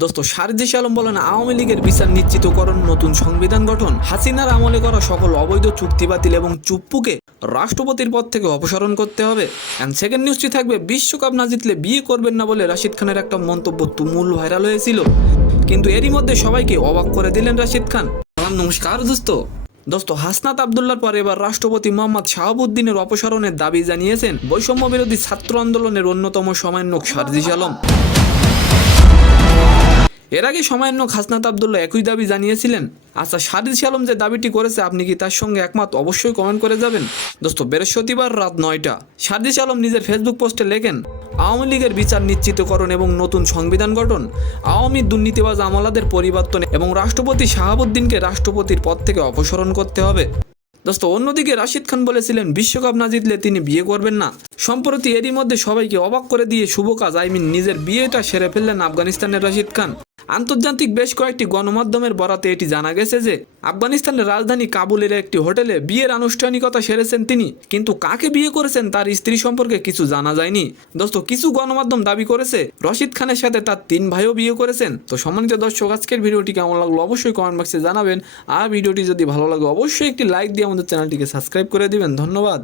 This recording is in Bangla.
দোস্ত সারজিস আলম বলেন আওয়ামী লীগের বিচার নিশ্চিতকরণ, নতুন সংবিধান গঠন, হাসিনার আমলে করা সকল অবৈধ চুক্তি বাতিল এবং চুপ্পুকে রাষ্ট্রপতির পদ থেকে অপসারণ করতে হবে। অ্যান্ড সেকেন্ড নিউজটি থাকবে বিশ্বকাপ না জিতলে বিয়ে করবেন না বলে রাশিদ খানের একটা মন্তব্য তুমুল ভাইরাল হয়েছিল, কিন্তু এরই মধ্যে সবাইকে অবাক করে দিলেন রাশিদ খান। নমস্কার দোস্ত হাসনাত আবদুল্লার পরে এবার রাষ্ট্রপতি মোহাম্মদ শাহাবুদ্দিনের অপসারণের দাবি জানিয়েছেন বৈষম্য বিরোধী ছাত্র আন্দোলনের অন্যতম সমন্বয়ক সারজিস আলম। এর আগে সমন্বয়ক হাসনাত আবদুল্লাহ একই দাবি জানিয়েছিলেন। আচ্ছা, সারজিস আলম যে দাবিটি করেছে আপনি কি তার সঙ্গে একমত? অবশ্যই কমেন্ট করে যাবেন। দোস্ত বৃহস্পতিবার রাত 9টা সারজিস আলম নিজের ফেসবুক পোস্টে লেখেন, আওয়ামী লীগের বিচার নিশ্চিতকরণ এবং নতুন সংবিধান গঠন, আওয়ামী দুর্নীতিবাজ আমলাদের পরিবর্তন এবং রাষ্ট্রপতি শাহাবুদ্দিনকে রাষ্ট্রপতির পদ থেকে অপসারণ করতে হবে। দোস্ত অন্যদিকে রাশিদ খান বলেছিলেন বিশ্বকাপ না জিতলে তিনি বিয়ে করবেন না। সম্প্রতি এরই মধ্যে সবাইকে অবাক করে দিয়ে শুভ কাজ নিজের বিয়েটা সেরে ফেললেন আফগানিস্তানের রাশিদ খান। আন্তর্জাতিক বেশ কয়েকটি গণমাধ্যমের বরাতে এটি জানা গেছে যে আফগানিস্তানের রাজধানী কাবুলের একটি হোটেলে বিয়ের আনুষ্ঠানিকতা সেরেছেন তিনি, কিন্তু কাকে বিয়ে করেছেন তার স্ত্রী সম্পর্কে কিছু জানা যায়নি। দোস্ত কিছু গণমাধ্যম দাবি করেছে রশিদ খানের সাথে তার 3 ভাইও বিয়ে করেছেন। তো সম্মানিত দর্শক, আজকের ভিডিওটি কেমন লাগলো অবশ্যই কমেন্ট বক্সে জানাবেন, আর ভিডিওটি যদি ভালো লাগে অবশ্যই একটি লাইক দিয়ে আমাদের চ্যানেলটিকে সাবস্ক্রাইব করে দিবেন। ধন্যবাদ।